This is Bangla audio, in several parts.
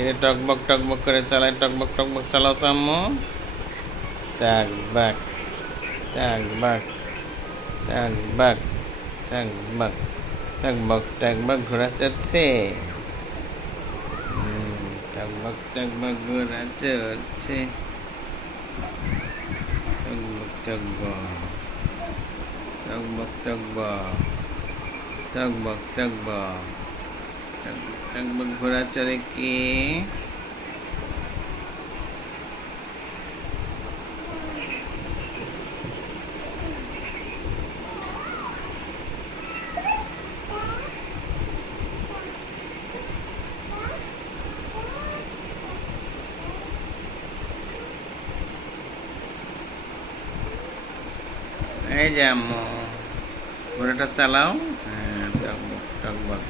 এর টকবক টকবক করে চালায়, টকবক টকবক চালাও তো আম্মু। ট্যাক বাক ট্যাক বাক ট্যাক বাক ট্যাক বাক টকবক টকবক ঘোড়া চড়ছে। টকবক টকবক ঘোড়া চড়ছে। টকবক টকবক টকবক টকবক টকবক টকবক টকবক ঘোড়া চড়ে কে? এই যে আম্মু, ঘোড়াটা চালাও। হ্যাঁ, টকবক টকবক।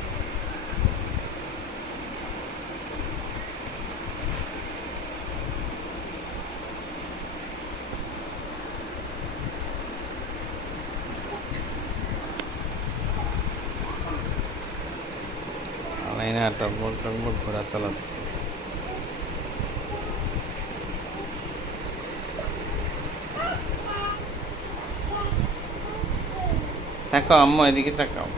আলাইনা টকবক টকবক ঘোড়া চালাচ্ছে। তাকাও আম্মু, এদিকে তাকাও।